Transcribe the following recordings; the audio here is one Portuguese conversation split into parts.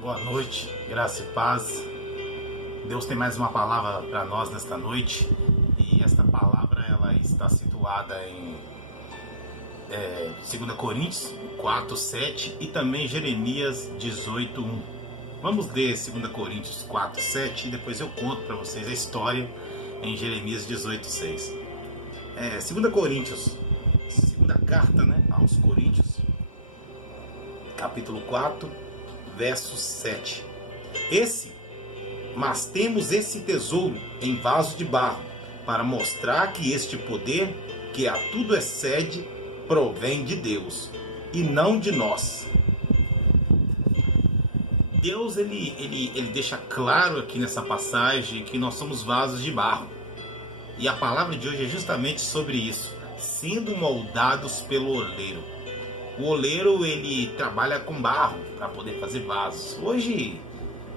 Boa noite, graça e paz. Deus tem mais uma palavra para nós nesta noite e esta palavra ela está situada em 2 Coríntios 4:7 e também Jeremias 18:1. Vamos ler 2 Coríntios 4:7 e depois eu conto para vocês a história em Jeremias 18:6. 2 Coríntios, segunda carta, aos Coríntios, capítulo 4, verso 7. Mas temos esse tesouro em vaso de barro, para mostrar que este poder, que a tudo excede, provém de Deus, e não de nós. Deus ele deixa claro aqui nessa passagem que nós somos vasos de barro. E a palavra de hoje é justamente sobre isso, sendo moldados pelo oleiro. O oleiro ele trabalha com barro para poder fazer vasos. Hoje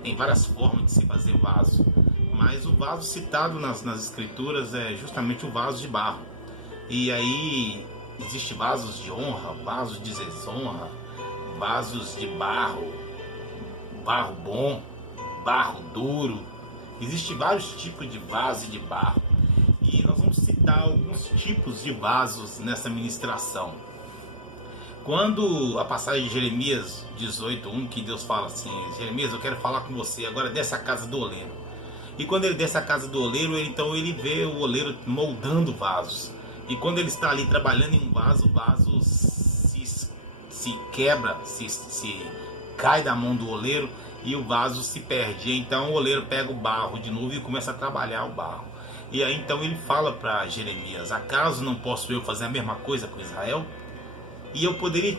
tem várias formas de se fazer vaso, mas o vaso citado nas escrituras é justamente o vaso de barro. E aí existe vasos de honra, vasos de desonra, vasos de barro, barro bom, barro duro. Existem vários tipos de vaso e de barro. E nós vamos citar alguns tipos de vasos nessa ministração. Quando a passagem de Jeremias 18:1, que Deus fala assim: Jeremias, eu quero falar com você agora dessa casa do oleiro. E quando ele desce a casa do oleiro, ele vê o oleiro moldando vasos. E quando ele está ali trabalhando em um vaso, o vaso se quebra, se cai da mão do oleiro e o vaso se perde. Então o oleiro pega o barro de novo e começa a trabalhar o barro. E aí então ele fala para Jeremias: acaso não posso eu fazer a mesma coisa com Israel? E eu poderia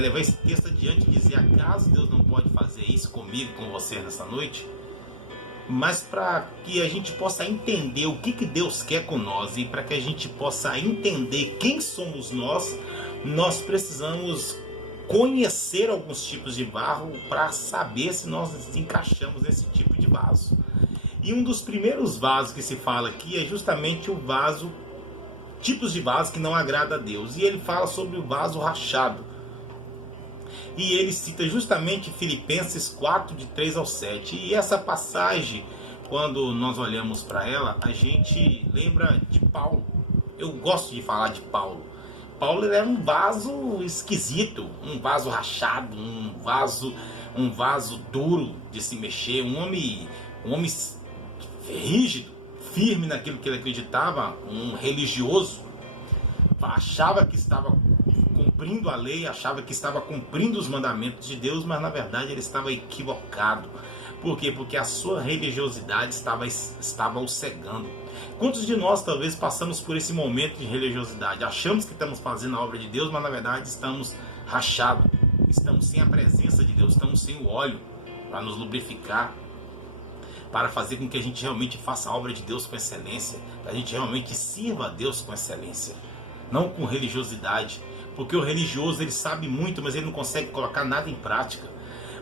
levar esse texto adiante e dizer: acaso Deus não pode fazer isso comigo, com você nessa noite? Mas para que a gente possa entender o que Deus quer com nós e para que a gente possa entender quem somos nós precisamos conhecer alguns tipos de barro para saber se nós encaixamos nesse tipo de vaso. E um dos primeiros vasos que se fala aqui é justamente o vaso, tipos de vaso que não agrada a Deus. E ele fala sobre o vaso rachado. E ele cita justamente Filipenses 4, de 3 ao 7. E essa passagem, quando nós olhamos para ela, a gente lembra de Paulo. Eu gosto de falar de Paulo. Paulo era um vaso esquisito, um vaso rachado, um vaso duro de se mexer, um homem rígido, firme naquilo que ele acreditava, um religioso. Achava que estava cumprindo a lei, achava que estava cumprindo os mandamentos de Deus, mas na verdade ele estava equivocado. Por quê? Porque a sua religiosidade estava o cegando. Quantos de nós talvez passamos por esse momento de religiosidade? Achamos que estamos fazendo a obra de Deus, mas na verdade estamos rachados. Estamos sem a presença de Deus, estamos sem o óleo para nos lubrificar, para fazer com que a gente realmente faça a obra de Deus com excelência, que a gente realmente sirva a Deus com excelência, não com religiosidade. Porque o religioso ele sabe muito, mas ele não consegue colocar nada em prática.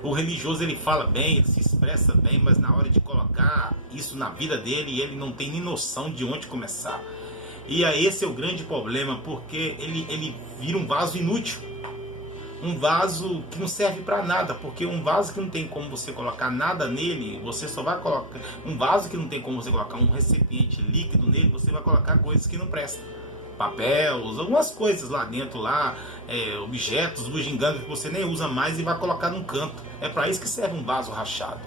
O religioso ele fala bem, ele se expressa bem, mas na hora de colocar isso na vida dele, ele não tem nem noção de onde começar. E aí esse é o grande problema, porque ele vira um vaso inútil. Um vaso que não serve para nada, porque um vaso que não tem como você colocar nada nele, você só vai colocar... Um vaso que não tem como você colocar um recipiente líquido nele, você vai colocar coisas que não prestam. Papéis, algumas coisas lá dentro, objetos, bugigangas que você nem usa mais e vai colocar num canto. É para isso que serve um vaso rachado.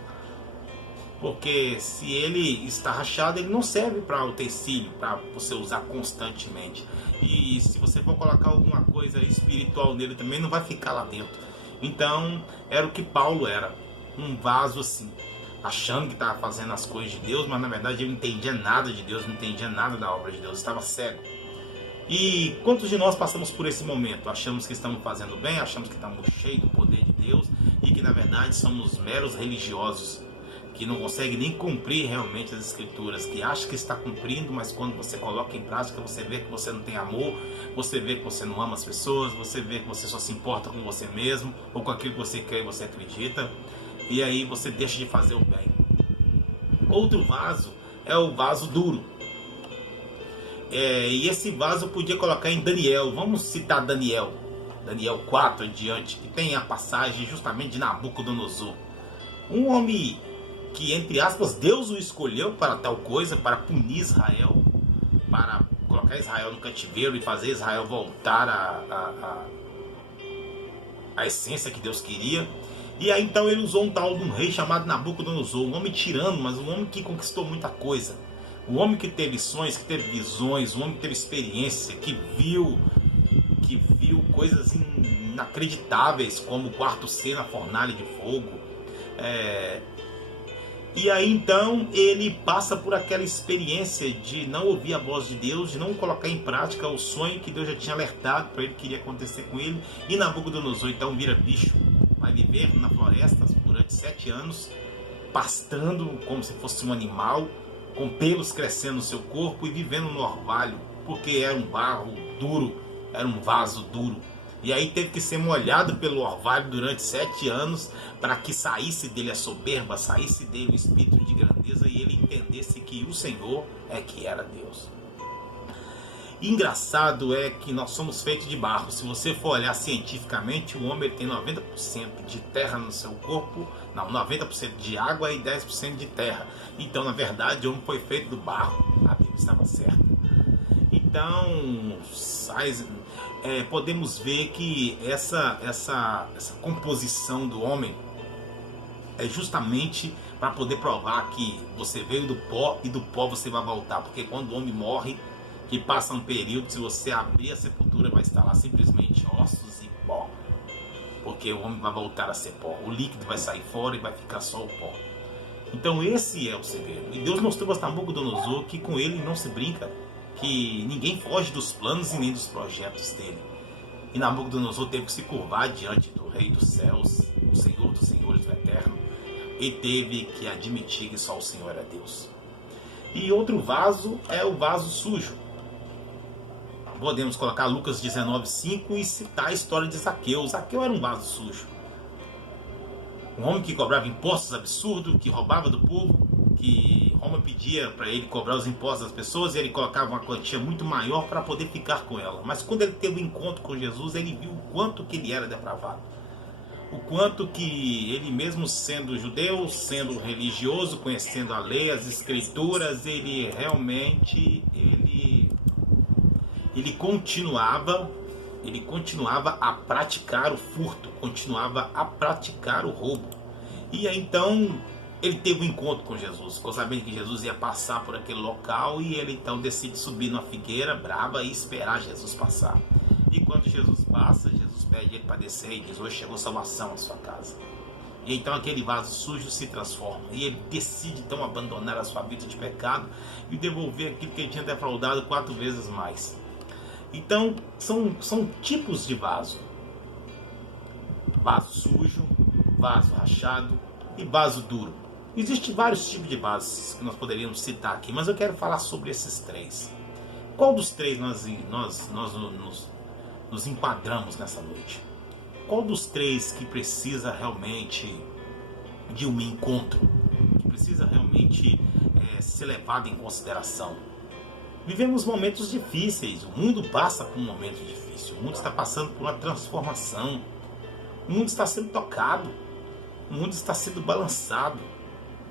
Porque se ele está rachado, ele não serve para utensílio, para você usar constantemente. E se você for colocar alguma coisa espiritual nele também, não vai ficar lá dentro. Então, era o que Paulo era. Um vaso assim, achando que estava fazendo as coisas de Deus, mas na verdade ele não entendia nada de Deus, não entendia nada da obra de Deus, estava cego. E quantos de nós passamos por esse momento? Achamos que estamos fazendo bem, achamos que estamos cheios do poder de Deus e que na verdade somos meros religiosos, que não consegue nem cumprir realmente as escrituras, que acha que está cumprindo, mas quando você coloca em prática, você vê que você não tem amor, você vê que você não ama as pessoas, você vê que você só se importa com você mesmo, ou com aquilo que você quer e você acredita, e aí você deixa de fazer o bem. Outro vaso é o vaso duro. E esse vaso eu podia colocar em Daniel. Vamos citar Daniel 4 adiante, que tem a passagem justamente de Nabucodonosor. Um homem que, entre aspas, Deus o escolheu para tal coisa, para punir Israel, para colocar Israel no cativeiro e fazer Israel voltar a essência que Deus queria. E aí então ele usou um tal de um rei chamado Nabucodonosor, um homem tirano, mas um homem que conquistou muita coisa. Um homem que teve sonhos, que teve visões, um homem que teve experiência, que viu coisas inacreditáveis, como o quarto C na fornalha de fogo. E aí então ele passa por aquela experiência de não ouvir a voz de Deus, de não colocar em prática o sonho que Deus já tinha alertado para ele que iria acontecer com ele. E Nabucodonosor então vira bicho, vai viver na floresta durante 7 anos, pastando como se fosse um animal, com pelos crescendo no seu corpo e vivendo no orvalho, porque era um barro duro, era um vaso duro. E aí teve que ser molhado pelo orvalho durante 7 anos para que saísse dele a soberba, saísse dele o espírito de grandeza e ele entendesse que o Senhor é que era Deus. E engraçado é que nós somos feitos de barro. Se você for olhar cientificamente, o homem tem 90% de terra no seu corpo, não, 90% de água e 10% de terra. Então, na verdade, o homem foi feito do barro. A Bíblia estava certa. Então, podemos ver que essa composição do homem é justamente para poder provar que você veio do pó e do pó você vai voltar. Porque quando o homem morre, que passa um período, se você abrir a sepultura, vai estar lá simplesmente ossos e pó. Porque o homem vai voltar a ser pó. O líquido vai sair fora e vai ficar só o pó. Então esse é o segredo. E Deus mostrou para Nabucodonosor que com ele não se brinca, que ninguém foge dos planos e nem dos projetos dele. E Nabucodonosor teve que se curvar diante do Rei dos Céus, o Senhor dos Senhores, do Eterno, e teve que admitir que só o Senhor era Deus. E outro vaso é o vaso sujo. Podemos colocar Lucas 19:5 e citar a história de Zaqueu. Zaqueu era um vaso sujo. Um homem que cobrava impostos absurdos, que roubava do povo, que Roma pedia para ele cobrar os impostos das pessoas e ele colocava uma quantia muito maior para poder ficar com ela. Mas quando ele teve um encontro com Jesus, ele viu o quanto que ele era depravado. O quanto que ele, mesmo sendo judeu, sendo religioso, conhecendo a lei, as escrituras, ele realmente ele continuava a praticar o furto, continuava a praticar o roubo. E aí então ele teve um encontro com Jesus, ficou sabendo que Jesus ia passar por aquele local e ele então decide subir numa figueira brava e esperar Jesus passar. E quando Jesus passa, Jesus pede ele para descer e diz: hoje chegou salvação à sua casa. E então aquele vaso sujo se transforma e ele decide então abandonar a sua vida de pecado e devolver aquilo que ele tinha defraudado 4 vezes mais. Então são tipos de vaso: vaso sujo, vaso rachado e vaso duro. Existem vários tipos de vasos que nós poderíamos citar aqui, mas eu quero falar sobre esses 3. Qual dos 3 nós nos enquadramos nessa noite? Qual dos 3 que precisa realmente de um encontro? Que precisa realmente ser levado em consideração? Vivemos momentos difíceis, o mundo passa por um momento difícil, o mundo está passando por uma transformação, o mundo está sendo tocado, o mundo está sendo balançado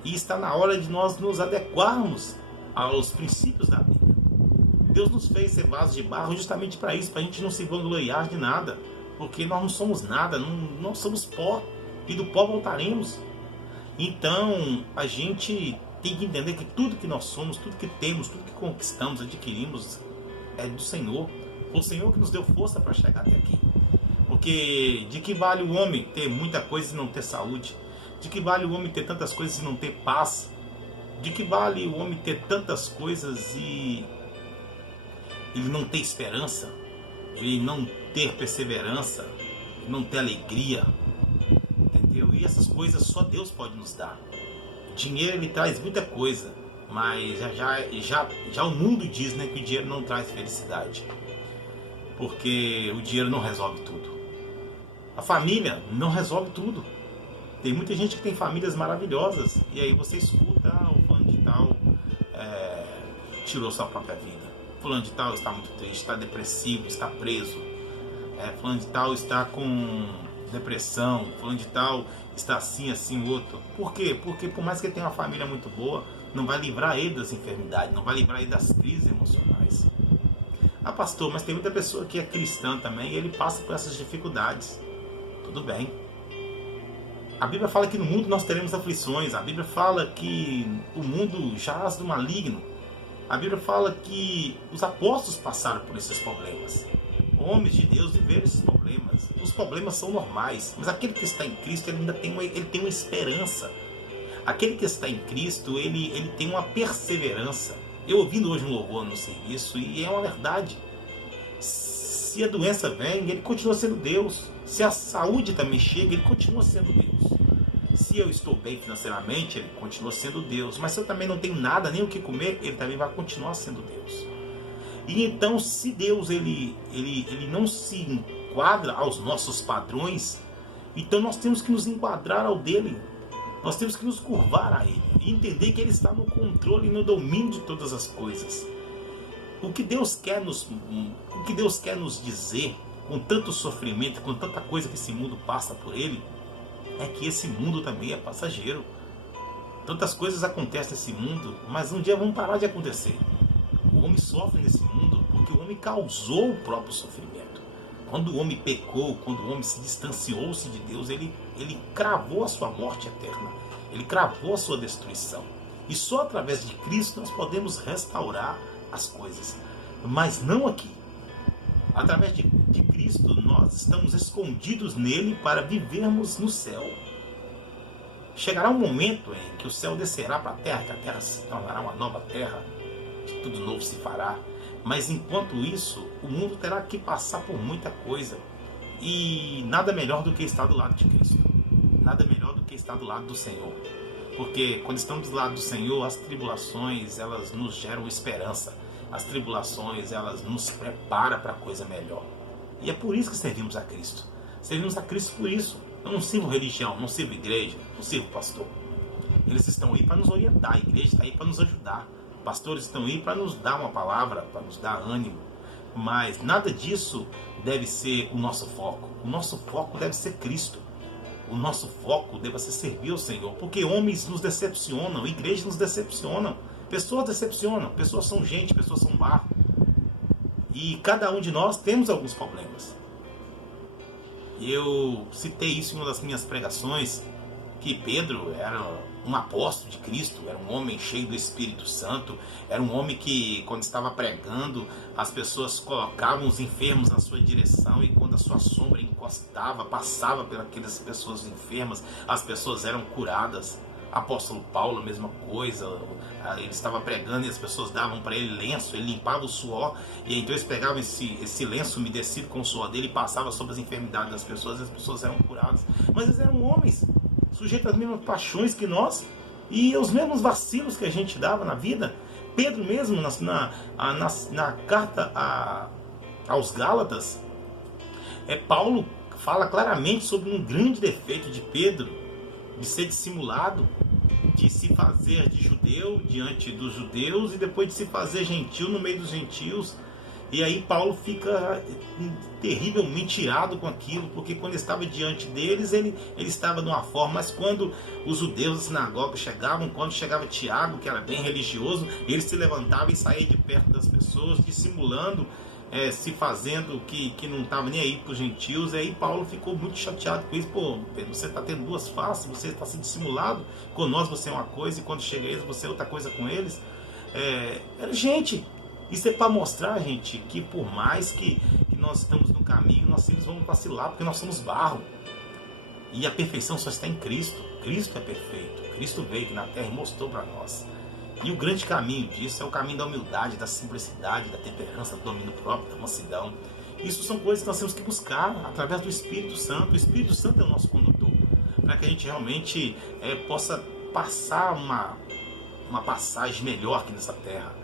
e está na hora de nós nos adequarmos aos princípios da Bíblia. Deus nos fez ser vasos de barro justamente para isso, para a gente não se vangloriar de nada, porque nós não somos nada, nós somos pó e do pó voltaremos. Então a gente tem que entender que tudo que nós somos, tudo que temos, tudo que conquistamos, adquirimos é do Senhor. Foi o Senhor que nos deu força para chegar até aqui. Porque de que vale o homem ter muita coisa e não ter saúde? De que vale o homem ter tantas coisas e não ter paz? De que vale o homem ter tantas coisas e ele não ter esperança? Ele não ter perseverança? Ele não ter alegria? Entendeu? E essas coisas só Deus pode nos dar. O dinheiro ele traz muita coisa, mas já o mundo diz, né, que o dinheiro não traz felicidade. Porque o dinheiro não resolve tudo. A família não resolve tudo. Tem muita gente que tem famílias maravilhosas e aí você escuta: o fulano de tal tirou sua própria vida. Fulano de tal está muito triste, está depressivo, está preso. Fulano de tal está com depressão, fulano de tal está assim, assim, o outro. Por quê? Porque por mais que ele tenha uma família muito boa, não vai livrar ele das enfermidades, não vai livrar ele das crises emocionais. Ah, pastor, mas tem muita pessoa que é cristã também e ele passa por essas dificuldades. Tudo bem. A Bíblia fala que no mundo nós teremos aflições. A Bíblia fala que o mundo jaz do maligno. A Bíblia fala que os apóstolos passaram por esses problemas. Homens de Deus viveram esses problemas. Os problemas são normais, mas aquele que está em Cristo ele ainda tem uma esperança. Aquele que está em Cristo, ele tem uma perseverança. Eu ouvindo hoje um louvor no serviço e é uma verdade. Se a doença vem, ele continua sendo Deus. Se a saúde também chega, ele continua sendo Deus. Se eu estou bem financeiramente, ele continua sendo Deus. Mas se eu também não tenho nada, nem o que comer, ele também vai continuar sendo Deus. E então, se Deus ele não se enquadra aos nossos padrões, então nós temos que nos enquadrar ao dele. Nós temos que nos curvar a ele e entender que ele está no controle e no domínio de todas as coisas. O que Deus quer nos dizer, com tanto sofrimento, com tanta coisa que esse mundo passa por ele, é que esse mundo também é passageiro. Tantas coisas acontecem nesse mundo, mas um dia vão parar de acontecer. O homem sofre nesse mundo porque o homem causou o próprio sofrimento. Quando o homem pecou, quando o homem se distanciou-se de Deus, ele cravou a sua morte eterna. Ele cravou a sua destruição. E só através de Cristo nós podemos restaurar as coisas. Mas não aqui. Através de Cristo nós estamos escondidos nele para vivermos no céu. Chegará um momento em que o céu descerá para a terra, que a terra se tornará uma nova terra, que tudo novo se fará. Mas enquanto isso, o mundo terá que passar por muita coisa. E nada melhor do que estar do lado de Cristo. Nada melhor do que estar do lado do Senhor. Porque quando estamos do lado do Senhor, as tribulações, elas nos geram esperança. As tribulações, elas nos preparam para a coisa melhor. E é por isso que servimos a Cristo. Servimos a Cristo por isso. Eu não sirvo religião, não sirvo igreja, não sirvo pastor. Eles estão aí para nos orientar, a igreja está aí para nos ajudar. Pastores estão aí para nos dar uma palavra, para nos dar ânimo. Mas nada disso deve ser o nosso foco. O nosso foco deve ser Cristo. O nosso foco deve ser servir ao Senhor. Porque homens nos decepcionam, igrejas nos decepcionam. Pessoas decepcionam, pessoas são gente, pessoas são barro. E cada um de nós temos alguns problemas. Eu citei isso em uma das minhas pregações, que Pedro era um apóstolo de Cristo, era um homem cheio do Espírito Santo, era um homem que, quando estava pregando, as pessoas colocavam os enfermos na sua direção e quando a sua sombra encostava, passava pelas pessoas enfermas, as pessoas eram curadas. Apóstolo Paulo, a mesma coisa, ele estava pregando e as pessoas davam para ele lenço, ele limpava o suor, e então eles pegavam esse lenço umedecido com o suor dele e passavam sobre as enfermidades das pessoas, e as pessoas eram curadas. Mas eles eram homens, sujeitos às mesmas paixões que nós, e os mesmos vacilos que a gente dava na vida. Pedro mesmo, na carta aos Gálatas, Paulo fala claramente sobre um grande defeito de Pedro, de ser dissimulado, de se fazer de judeu diante dos judeus e depois de se fazer gentil no meio dos gentios. E aí Paulo fica terrivelmente irado com aquilo, porque quando estava diante deles, ele estava de uma forma, mas quando os judeus da sinagoga chegavam, quando chegava Tiago, que era bem religioso, ele se levantava e saía de perto das pessoas, dissimulando, se fazendo que não estava nem aí para os gentios. E aí Paulo ficou muito chateado com isso. Pô, Pedro, você está tendo duas faces, você está sendo dissimulado, com nós você é uma coisa e quando chega eles você é outra coisa com eles. Era gente. Isso é para mostrar, gente, que por mais que nós estamos no caminho, nós sempre vamos vacilar, porque nós somos barro. E a perfeição só está em Cristo. Cristo é perfeito. Cristo veio aqui na terra e mostrou para nós. E o grande caminho disso é o caminho da humildade, da simplicidade, da temperança, do domínio próprio, da mansidão. Isso são coisas que nós temos que buscar através do Espírito Santo. O Espírito Santo é o nosso condutor, para que a gente realmente possa passar uma passagem melhor aqui nessa terra,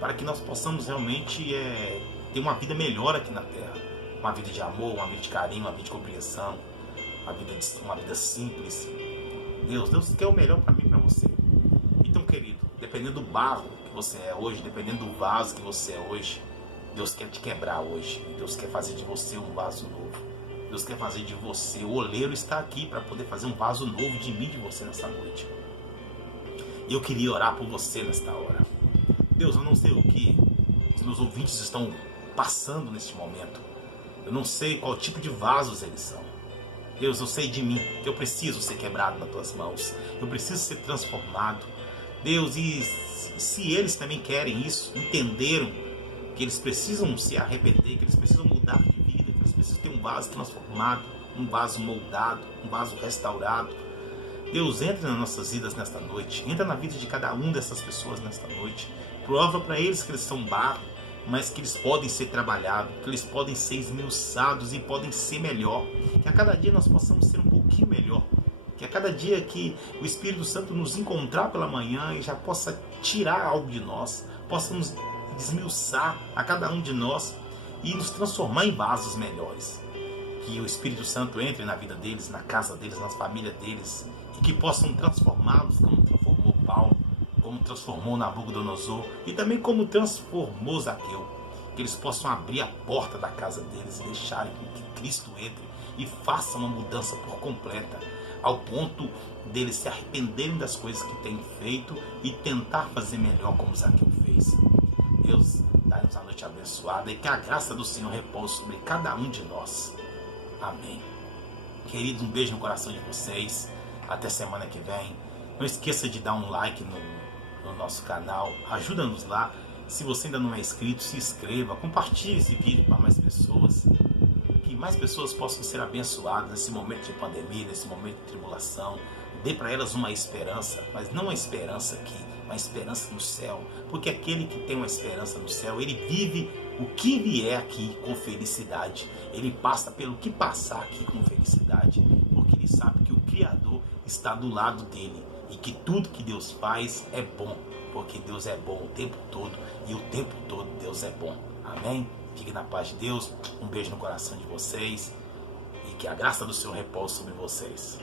para que nós possamos realmente ter uma vida melhor aqui na terra. Uma vida de amor, uma vida de carinho, uma vida de compreensão, uma vida simples. Deus quer o melhor para mim e para você. Então, querido, dependendo do barro que você é hoje, dependendo do vaso que você é hoje, Deus quer te quebrar hoje. Deus quer fazer de você um vaso novo. Deus quer fazer de você. O oleiro está aqui para poder fazer um vaso novo de mim, de você nessa noite. E eu queria orar por você nesta hora. Deus, eu não sei o que os meus ouvintes estão passando neste momento. Eu não sei qual tipo de vasos eles são. Deus, eu sei de mim, que eu preciso ser quebrado nas tuas mãos. Eu preciso ser transformado. Deus, e se eles também querem isso, entenderam que eles precisam se arrepender, que eles precisam mudar de vida, que eles precisam ter um vaso transformado, um vaso moldado, um vaso restaurado. Deus, entra nas nossas vidas nesta noite. Entra na vida de cada um dessas pessoas nesta noite. Prova para eles que eles são barro, mas que eles podem ser trabalhados, que eles podem ser esmiuçados e podem ser melhor. Que a cada dia nós possamos ser um pouquinho melhor. Que a cada dia que o Espírito Santo nos encontrar pela manhã e já possa tirar algo de nós, possa nos desmiuçar a cada um de nós e nos transformar em vasos melhores. Que o Espírito Santo entre na vida deles, na casa deles, na família deles, e que possam transformá-los como transformou Paulo, como transformou Nabucodonosor e também como transformou Zaqueu. Que eles possam abrir a porta da casa deles e deixarem que Cristo entre e faça uma mudança por completa, ao ponto deles se arrependerem das coisas que têm feito e tentar fazer melhor como Zaqueu fez. Deus, dá-nos uma noite abençoada e que a graça do Senhor repouse sobre cada um de nós. Amém. Queridos, um beijo no coração de vocês. Até semana que vem. Não esqueça de dar um like no nosso canal. Ajuda-nos lá. Se você ainda não é inscrito, se inscreva. Compartilhe esse vídeo para mais pessoas. Que mais pessoas possam ser abençoadas nesse momento de pandemia, nesse momento de tribulação. Dê para elas uma esperança, mas não uma esperança aqui, uma esperança no céu. Porque aquele que tem uma esperança no céu, ele vive o que vier aqui com felicidade. Ele passa pelo que passar aqui com felicidade. Porque ele sabe que o Criador está do lado dele. E que tudo que Deus faz é bom. Porque Deus é bom o tempo todo. E o tempo todo Deus é bom. Amém? Fique na paz de Deus. Um beijo no coração de vocês. E que a graça do Senhor repouse sobre vocês.